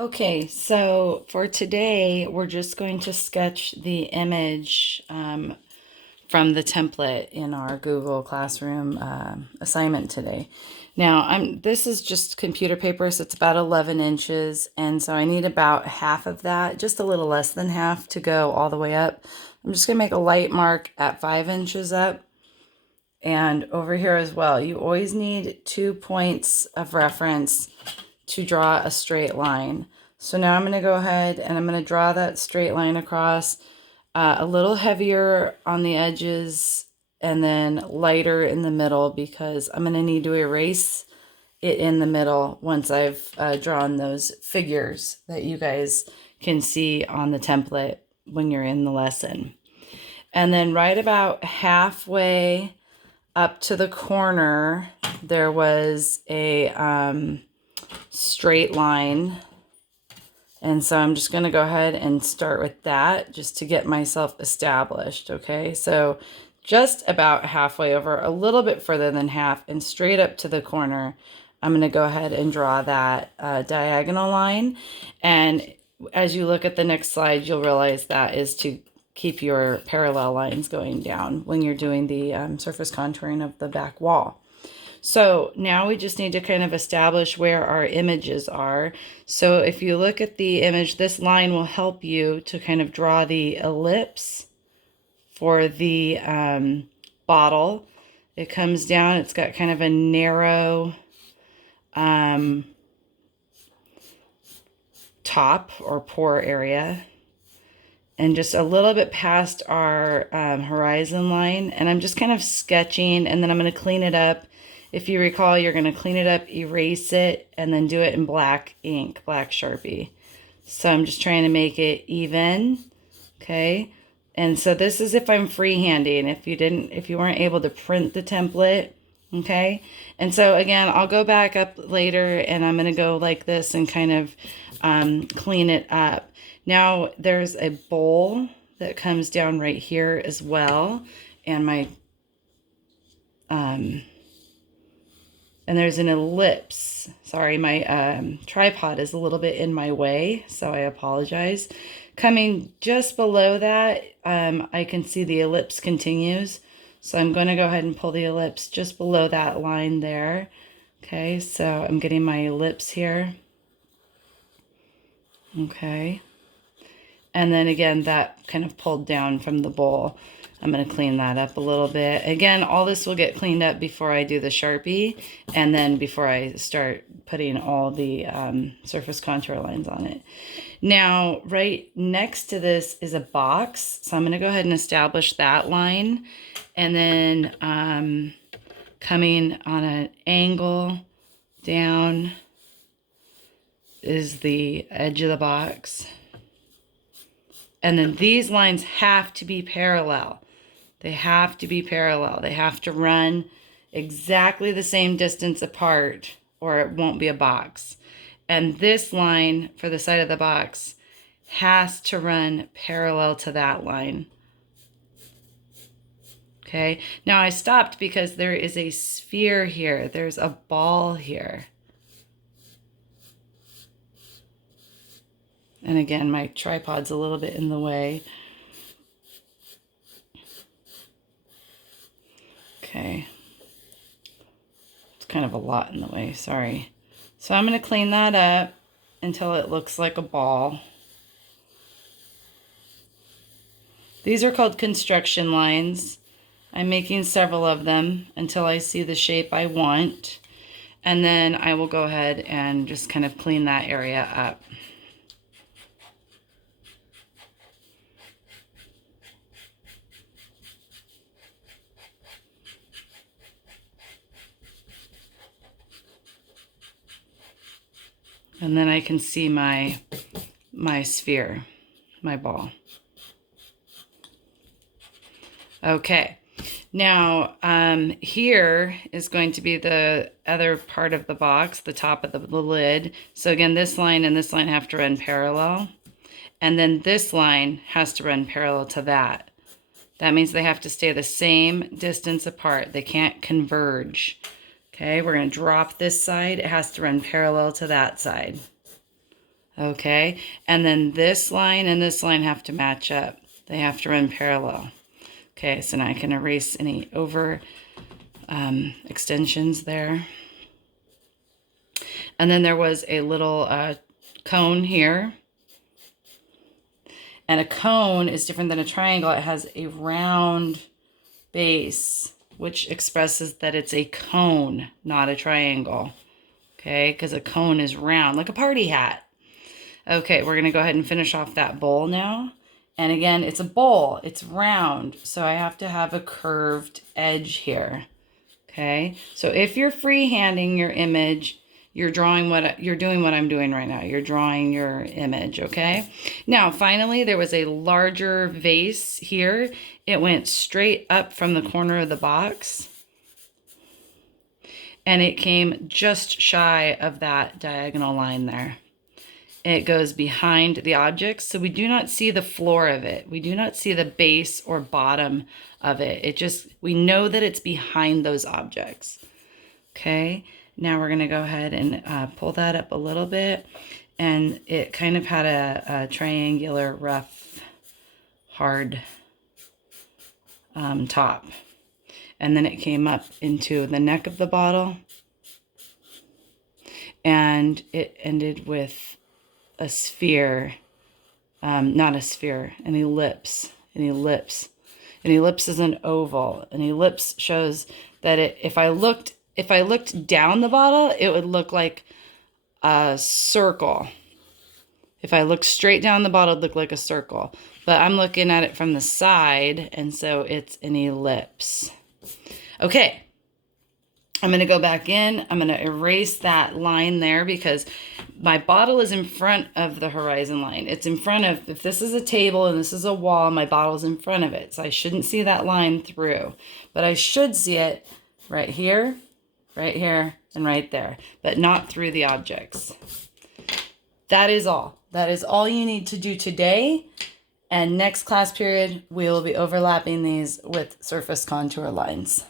Okay, so for today, we're just going to sketch the image from the template in our Google Classroom assignment today. Now, this is just computer paper, so it's about 11 inches, and so I need about half of that, just a little less than half to go all the way up. I'm just going to make a light mark at 5 inches up, and over here as well. You always need 2 points of reference to draw a straight line. So now I'm going to go ahead and I'm going to draw that straight line across, a little heavier on the edges and then lighter in the middle because I'm going to need to erase it in the middle once I've drawn those figures that you guys can see on the template when you're in the lesson. And then right about halfway up to the corner, there was a straight line. And so I'm just going to go ahead and start with that just to get myself established. Okay, so just about halfway over, a little bit further than half, and straight up to the corner, I'm going to go ahead and draw that diagonal line. And as you look at the next slide, you'll realize that is to keep your parallel lines going down when you're doing the surface contouring of the back wall. So now we just need to kind of establish where our images are. So if you look at the image, this line will help you to kind of draw the ellipse for the bottle. It comes down, it's got kind of a narrow top or pore area, and just a little bit past our horizon line. And I'm just kind of sketching, and then I'm going to clean it up. If you recall, you're going to clean it up, erase it, and then do it in black ink, black Sharpie. So I'm just trying to make it even, okay? And so this is if I'm freehanding, if you weren't able to print the template, okay? And so again, I'll go back up later and I'm going to go like this and kind of clean it up. Now there's a bowl that comes down right here as well, and my and there's an ellipse. Sorry, my tripod is a little bit in my way, so I apologize. Coming just below that, I can see the ellipse continues. So I'm going to go ahead and pull the ellipse just below that line there. Okay, so I'm getting my ellipse here. Okay. And then again, that kind of pulled down from the bowl. I'm going to clean that up a little bit. Again, all this will get cleaned up before I do the Sharpie and then before I start putting all the surface contour lines on it. Now, right next to this is a box. So I'm going to go ahead and establish that line. And then coming on an angle down is the edge of the box. And then these lines have to be parallel. They have to be parallel. They have to run exactly the same distance apart or it won't be a box. And this line for the side of the box has to run parallel to that line. Okay, now I stopped because there is a sphere here. There's a ball here. And again, my tripod's a little bit in the way. Okay. It's kind of a lot in the way, sorry. So I'm going to clean that up until it looks like a ball. These are called construction lines. I'm making several of them until I see the shape I want. And then I will go ahead and just kind of clean that area up. And then I can see my sphere, my ball. Okay, now here is going to be the other part of the box, the top of the lid. So again, this line and this line have to run parallel. And then this line has to run parallel to that. That means they have to stay the same distance apart. They can't converge. Okay, we're going to drop this side. It has to run parallel to that side. Okay, and then this line and this line have to match up. They have to run parallel. Okay, so now I can erase any over extensions there. And then there was a little cone here. And a cone is different than a triangle. It has a round base, which expresses that it's a cone, not a triangle. Okay, because a cone is round, like a party hat. Okay, we're going to go ahead and finish off that bowl now. And again, it's a bowl. It's round, so I have to have a curved edge here. Okay, so if you're freehanding your image, you're doing what I'm doing right now. You're drawing your image, okay? Now, finally, there was a larger vase here. It went straight up from the corner of the box, and it came just shy of that diagonal line there. It goes behind the objects, so we do not see the floor of it. We do not see the base or bottom of it. We know that it's behind those objects. Okay, now we're gonna go ahead and pull that up a little bit, and it kind of had a triangular, rough, hard top. And then it came up into the neck of the bottle, and it ended with a sphere, not a sphere, an ellipse. An ellipse. An ellipse is an oval. An ellipse shows that if I looked down the bottle, it would look like a circle. If I looked straight down the bottle, it'd look like a circle. But I'm looking at it from the side, and so it's an ellipse. Okay. I'm going to go back in. I'm going to erase that line there because my bottle is in front of the horizon line. It's in front of, if this is a table and this is a wall, my bottle's in front of it. So I shouldn't see that line through. But I should see it right here, and right there. But not through the objects. That is all. That is all you need to do today. And next class period, we will be overlapping these with surface contour lines.